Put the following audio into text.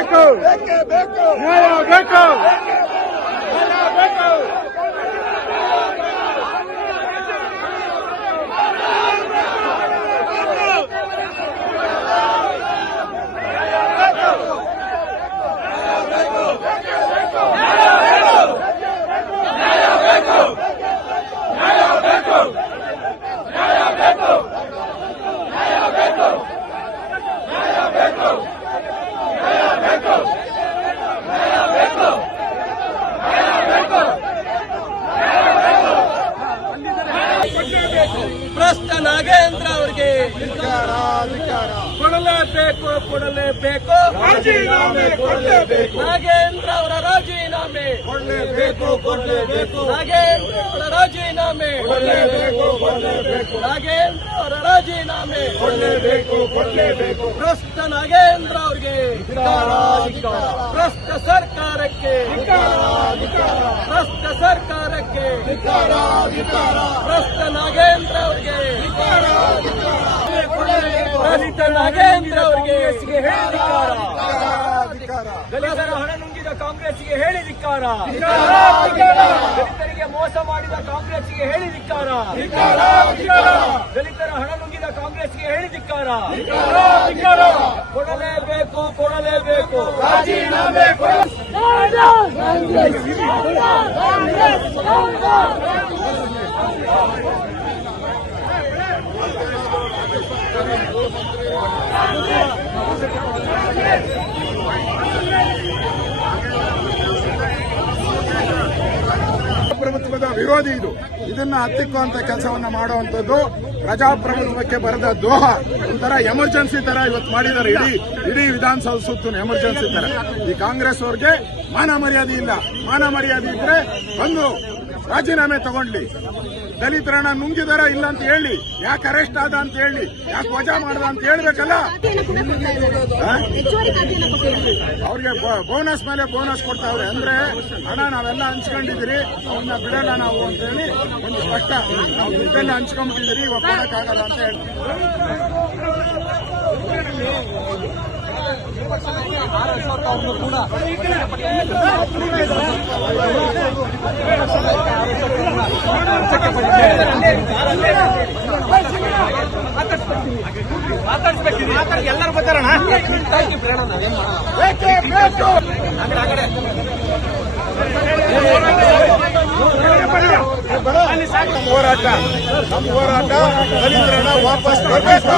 ಬೇಕು, ನ್ಯಾಯ ಬೇಕು. ಭ್ರಷ್ಟ ನಾಗೇಂದ್ರ ಅವರಿಗೆ ಕೊಡಲೇಬೇಕು, ಕೊಡಲೇಬೇಕು, ರಾಜೀನಾಮೆ ಕೊಡಲೇಬೇಕು, ನಾಗೇಂದ್ರ ಅವರ ರಾಜೀನಾಮೆ ಕೊಡಲೇಬೇಕು, ಕೊಡಲೇಬೇಕು, ನಾಗೇಂದ್ರ ಅವರ ರಾಜೀನಾಮೆ ಕೊಡಲೇಬೇಕು, ಕೊಡಲೇಬೇಕು, ನಾಗೇಂದ್ರ ಅವರ ರಾಜೀನಾಮೆ ಕೊಡಲೇಬೇಕು, ಕೊಡಲೇಬೇಕು. ಭ್ರಷ್ಟ ನಾಗೇಂದ್ರ ಅವರಿಗೆ, ಭ್ರಷ್ಟ ಸರ್ಕಾರಕ್ಕೆ, ಭ್ರಷ್ಟ ಸರ್ಕಾರಕ್ಕೆ, ಭ್ರಷ್ಟ ನಾಗೇಂದ್ರ ಅವರಿಗೆ, ದಲಿತ ನಾಗೇಂದ್ರ ಅವರಿಗೆ ಹೇಳಿಧಿಕಾರ, ದಲಿತರ ಹಣ ನುಂಗಿದ ಕಾಂಗ್ರೆಸ್ಗೆ ಹೇಳಿಧಿಕಾರ, ದಲಿತರಿಗೆ ಮೋಸ ಮಾಡಿದ ಕಾಂಗ್ರೆಸ್ಗೆ ಹೇಳಿಧಿಕಾರ, ದಲಿತರ ಹಣ ನುಂಗಿದ ಕಾಂಗ್ರೆಸ್ಗೆ ಹೇಳಿಧಿಕಾರ. ಕೊಡಲೇಬೇಕು, ಕೊಡಲೇಬೇಕು, ರಾಜೀನಾಮೆ ಪ್ರಜಾಪ್ರಭುತ್ವದ ವಿರೋಧಿ ಇದು. ಇದನ್ನ ಹತ್ತಿಕ್ಕುವಂತ ಕೆಲಸವನ್ನ ಮಾಡುವಂತದ್ದು ಪ್ರಜಾಪ್ರಭುತ್ವಕ್ಕೆ ಬರೆದ ದ್ರೋಹ. ಒಂಥರ ಎಮರ್ಜೆನ್ಸಿ ತರ ಇವತ್ತು ಮಾಡಿದ್ದಾರೆ. ಇಡೀ ವಿಧಾನಸೌಧ ಸುತ್ತು ಎಮರ್ಜೆನ್ಸಿ ತರ. ಈ ಕಾಂಗ್ರೆಸ್ ಅವ್ರಿಗೆ ಮಾನ ಮರ್ಯಾದೆ ಇಲ್ಲ. ಮಾನ ಮರ್ಯಾದೆ ಇದ್ರೆ ಬಂದು ರಾಜೀನಾಮೆ ತಗೊಂಡ್ಲಿ. ದಲಿತರನ್ನ ನುಂಗಿದಾರ ಇಲ್ಲ ಅಂತ ಹೇಳಿ, ಯಾಕೆ ಅರೆಸ್ಟ್ ಆದ ಅಂತ ಹೇಳಿ, ಯಾಕೆ ವಜಾ ಮಾಡ್ದ ಅಂತ ಹೇಳ್ಬೇಕಲ್ಲ. ಅವ್ರಿಗೆ ಬೋನಸ್ ಮೇಲೆ ಬೋನಸ್ ಕೊಡ್ತಾವ್ರೆ. ಅಂದ್ರೆ ಹಣ ನಾವೆಲ್ಲ ಹಂಚ್ಕೊಂಡಿದ್ದೀರಿ, ಅವನ್ನ ಬಿಡಲ್ಲ ನಾವು ಅಂತ ಹೇಳಿ ಒಂದು ಸ್ಪಷ್ಟ. ನಾವು ದುಡ್ಡೆಲ್ಲ ಹಂಚ್ಕೊಂಡ್ಬಿಟ್ಟಿದ್ದೀರಿ, ಒಪ್ಕೊಳ್ಳಕ್ಕಾಗಲ್ಲ ಅಂತ ಹೇಳಿ. ಎಲ್ಲರೂ ಬರ್ತಾರಣ ಹೋರಾಟ ನಮ್ಮ ಹೋರಾಟ ದಲಿತರನ್ನ ವಾಪಸ್ ಬರಬೇಕು.